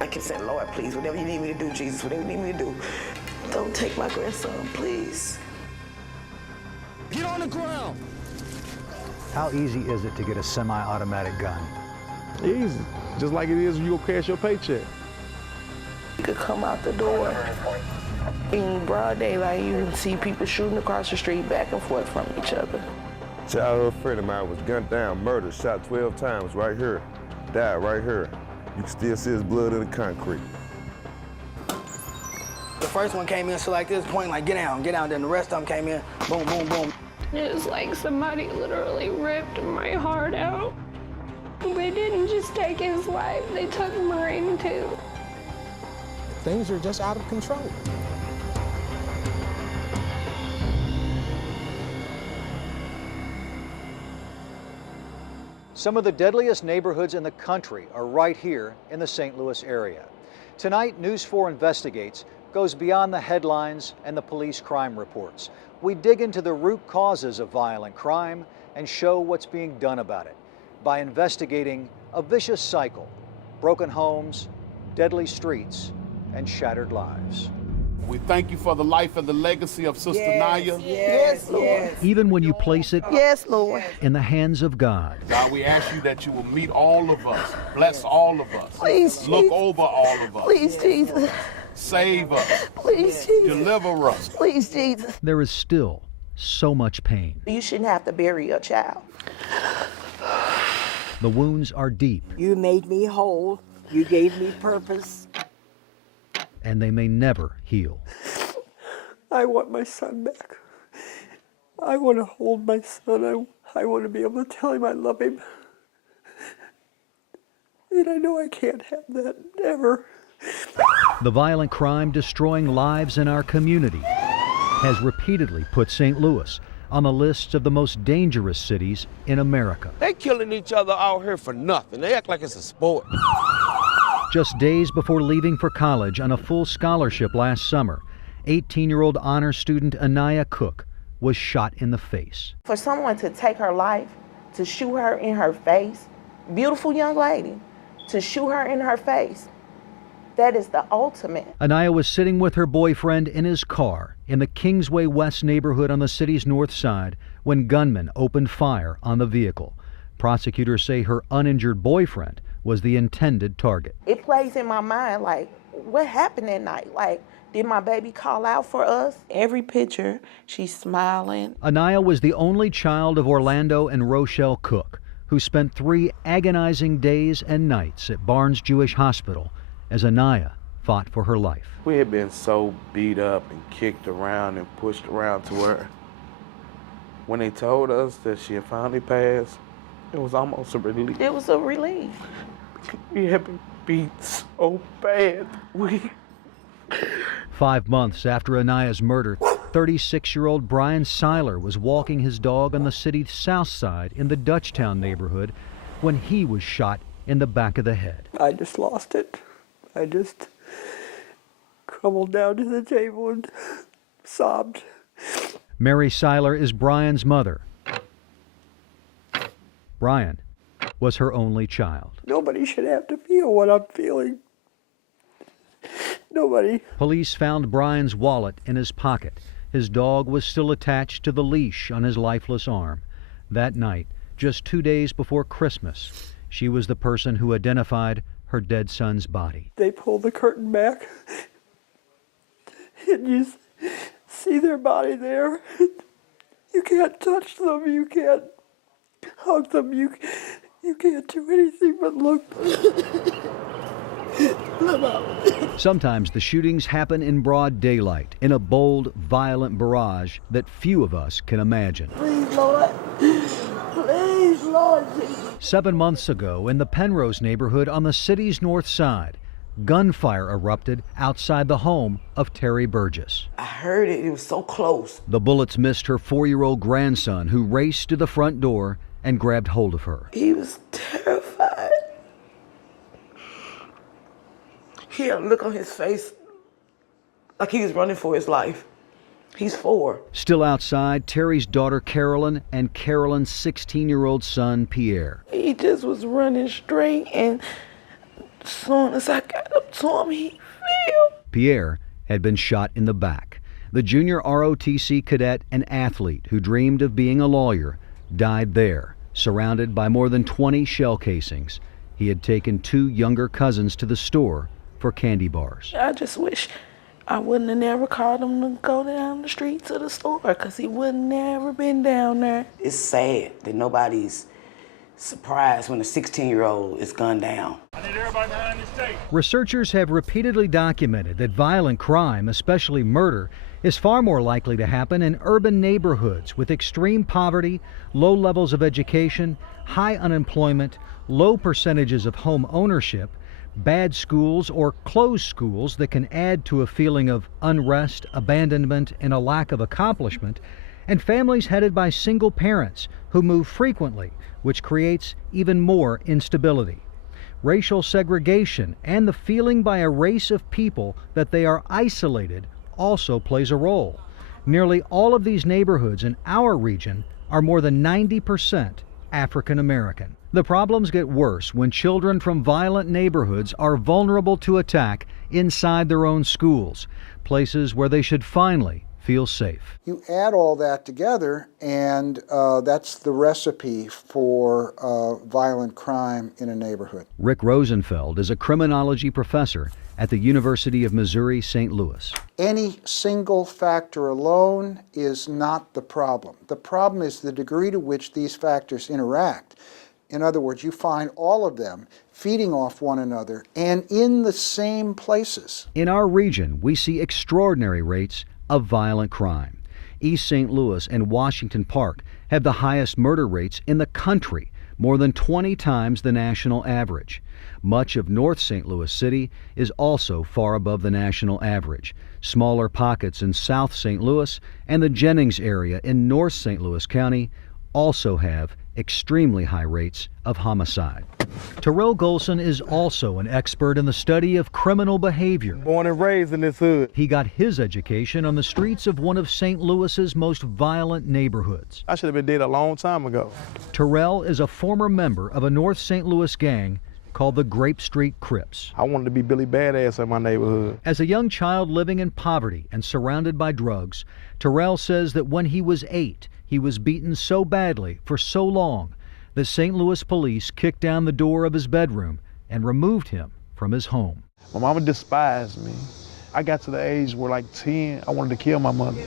I kept saying, Lord, please, whatever you need me to do, Jesus, whatever you need me to do, don't take my grandson, please. Get on the ground! How easy is it to get a semi-automatic gun? Easy, just like it is when you go cash your paycheck. You could come out the door in broad daylight, you can see people shooting across the street back and forth from each other. Childhood friend of mine was gunned down, murdered, shot 12 times right here, died right here. You can still see his blood in the concrete. The first one came in, so like this, pointing like, get down, then the rest of them came in, boom, boom, boom. It was like somebody literally ripped my heart out. They didn't just take his life, they took mine too. Things are just out of control. Some of the deadliest neighborhoods in the country are right here in the St. Louis area. Tonight, News 4 Investigates goes beyond the headlines and the police crime reports. We dig into the root causes of violent crime and show what's being done about it by investigating a vicious cycle, broken homes, deadly streets, and shattered lives. We thank you for the life and the legacy of Sister Naya. Yes, Lord. Even when you place it Yes, Lord. in the hands of God. God, we ask you that you will meet all of us, bless all of us, Please, look Jesus. over all of us, Please, Jesus. save us, Please, Jesus. deliver us. Please, Jesus. There is still so much pain. You shouldn't have to bury your child. The wounds are deep, You made me whole. You gave me purpose. and they may never heal. I want my son back. I want to hold my son. I want to be able to tell him I love him. And I know I can't have that ever. The violent crime destroying lives in our community has repeatedly put St. Louis on the list of the most dangerous cities in America. They killing each other out here for nothing. They act like it's a sport. Just days before leaving for college on a full scholarship last summer, 18-year-old honor student Anaya Cook was shot in the face. For someone to take her life, to shoot her in her face, beautiful young lady, to shoot her in her face, that is the ultimate. Anaya was sitting with her boyfriend in his car in the Kingsway West neighborhood on the city's north side when gunmen opened fire on the vehicle. Prosecutors say her uninjured boyfriend was the intended target. It plays in my mind like, what happened that night? Like, did my baby call out for us? Every picture, she's smiling. Anaya was the only child of Orlando and Rochelle Cook, who spent 3 agonizing days and nights at Barnes Jewish Hospital as Anaya fought for her life. We had been so beat up and kicked around and pushed around to where when they told us that she had finally passed, it was almost a relief. It was a relief. We had been beat so bad. 5 months after Anaya's murder, 36-year-old Brian Seiler was walking his dog on the city's south side in the Dutchtown neighborhood when he was shot in the back of the head. I just lost it. I just crumbled down to the table and sobbed. Mary Seiler is Brian's mother. Brian was her only child. Nobody should have to feel what I'm feeling. Nobody. Police found Brian's wallet in his pocket. His dog was still attached to the leash on his lifeless arm. That night, just 2 days before Christmas, she was the person who identified her dead son's body. They pulled the curtain back and you see their body there. You can't touch them, you can't hug them, you can't do anything but look. Sometimes the shootings happen in broad daylight, in a bold, violent barrage that few of us can imagine. Please, Lord. Please, Lord Jesus. 7 months ago, in the Penrose neighborhood on the city's north side, gunfire erupted outside the home of Terry Burgess. I heard it. It was so close. The bullets missed her 4-year-old grandson, who raced to the front door and grabbed hold of her. He was terrified. He had a look on his face like he was running for his life. He's 4. Still outside, Terry's daughter Carolyn and Carolyn's 16-year-old son Pierre. He just was running straight, and as soon as I got up to him, he fell. Pierre had been shot in the back. The junior ROTC cadet and athlete who dreamed of being a lawyer died there, surrounded by more than 20 shell casings. He had taken 2 younger cousins to the store for candy bars. I just wish I wouldn't have never called him to go down the street to the store, because he would never been down there. It's sad that nobody's surprised when a 16-year-old is gunned down. I need everybody behind this tape. Researchers have repeatedly documented that violent crime, especially murder, is far more likely to happen in urban neighborhoods with extreme poverty, low levels of education, high unemployment, low percentages of home ownership, bad schools or closed schools that can add to a feeling of unrest, abandonment, and a lack of accomplishment, and families headed by single parents who move frequently, which creates even more instability. Racial segregation and the feeling by a race of people that they are isolated also plays a role. Nearly all of these neighborhoods in our region are more than 90% African American. The problems get worse when children from violent neighborhoods are vulnerable to attack inside their own schools, places where they should finally feel safe. You add all that together, and that's the recipe for violent crime in a neighborhood. Rick Rosenfeld is a criminology professor at the University of Missouri, St. Louis. Any single factor alone is not the problem. The problem is the degree to which these factors interact. In other words, you find all of them feeding off one another and in the same places. In our region, we see extraordinary rates of violent crime. East St. Louis and Washington Park have the highest murder rates in the country, more than 20 times the national average. Much of North St. Louis City is also far above the national average. Smaller pockets in South St. Louis and the Jennings area in North St. Louis County also have extremely high rates of homicide. Terrell Golson is also an expert in the study of criminal behavior. Born and raised in this hood. He got his education on the streets of one of St. Louis's most violent neighborhoods. I should have been dead a long time ago. Terrell is a former member of a North St. Louis gang called the Grape Street Crips. I wanted to be Billy Badass in my neighborhood. As a young child living in poverty and surrounded by drugs, Terrell says that when he was 8, he was beaten so badly for so long that St. Louis police kicked down the door of his bedroom and removed him from his home. My mama despised me. I got to the age where, like 10, I wanted to kill my mother.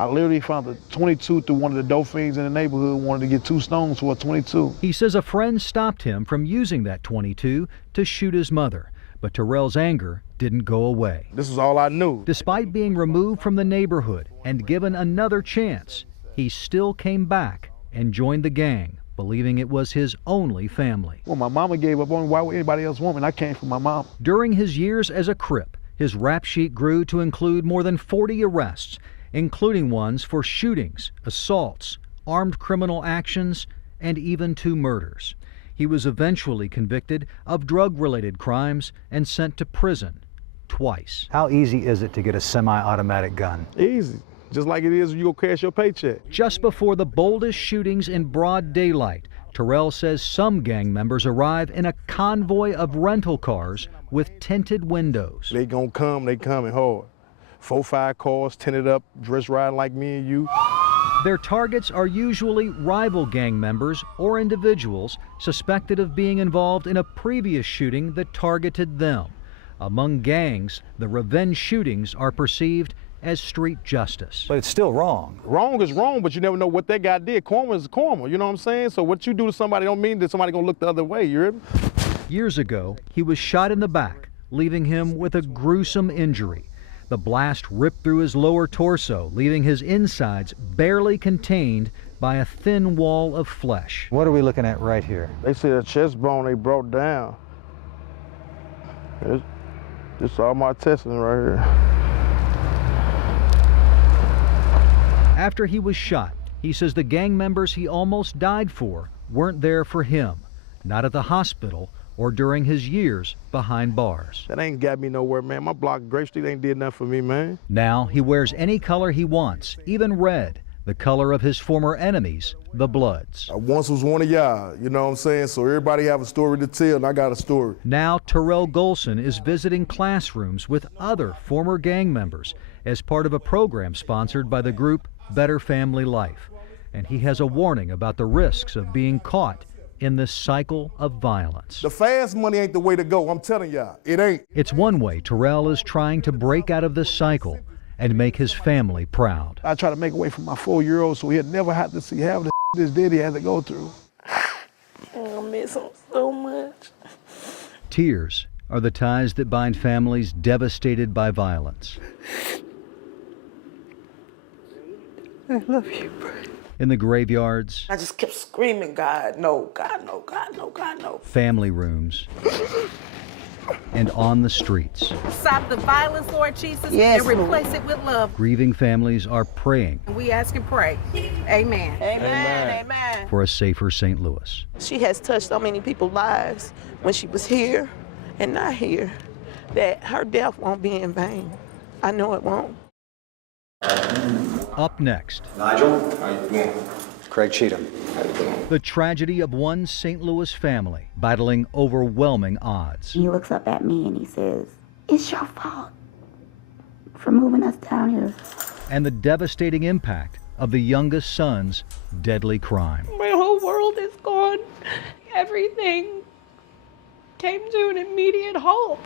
I literally found a 22 through one of the dope fiends in the neighborhood, wanted to get 2 stones for a 22. He says a friend stopped him from using that 22 to shoot his mother, but Terrell's anger didn't go away. This is all I knew. Despite being removed from the neighborhood and given another chance, he still came back and joined the gang, believing it was his only family. Well, my mama gave up on me. Why would anybody else want me? And I came from my mom. During his years as a Crip, his rap sheet grew to include more than 40 arrests, including ones for shootings, assaults, armed criminal actions, and even 2 murders. He was eventually convicted of drug-related crimes and sent to prison twice. How easy is it to get a semi-automatic gun? Easy. Just like it is when you go cash your paycheck. Just before the boldest shootings in broad daylight, Terrell says some gang members arrive in a convoy of rental cars with tinted windows. They gonna come, they coming hard. 4, 5 cars tinted up, dress riding like me and you. Their targets are usually rival gang members or individuals suspected of being involved in a previous shooting that targeted them. Among gangs, the revenge shootings are perceived as street justice. But it's still wrong. Wrong is wrong, but you never know what that guy did. Karma is karma, you know what I'm saying? So what you do to somebody don't mean that somebody gonna look the other way, you hear me? Years ago, he was shot in the back, leaving him with a gruesome injury. The blast ripped through his lower torso, leaving his insides barely contained by a thin wall of flesh. What are we looking at right here? They say the chest bone they brought down. This all my testing right here. After he was shot, he says the gang members he almost died for weren't there for him, not at the hospital or during his years behind bars. That ain't got me nowhere, man. My block, Grape Street, ain't did nothing for me, man. Now he wears any color he wants, even red, the color of his former enemies, the Bloods. I once was one of y'all, you know what I'm saying? So everybody have a story to tell, and I got a story. Now Terrell Golson is visiting classrooms with other former gang members as part of a program sponsored by the group Better Family Life. And he has a warning about the risks of being caught in this cycle of violence. The fast money ain't the way to go, I'm telling y'all, it ain't. It's one way Terrell is trying to break out of this cycle and make his family proud. I try to make away from my 4-year-old so he'd never have to see half the his daddy had to go through. I miss him so much. Tears are the ties that bind families devastated by violence. I love you, bro. In the graveyards, I just kept screaming, God, no, God, no, God, no, God, no. family rooms, and on the streets. Stop the violence, Lord Jesus, Yes, and replace it with love. Grieving families are praying We ask and pray. Amen. Amen, amen. for a safer St. Louis. She has touched so many people's lives when she was here and not here that her death won't be in vain. I know it won't. Up next, Nigel, how you doing? Craig Cheatham. the tragedy of one St. Louis family battling overwhelming odds. He looks up at me and he says, "It's your fault for moving us down here." And the devastating impact of the youngest son's deadly crime. My whole world is gone. Everything came to an immediate halt.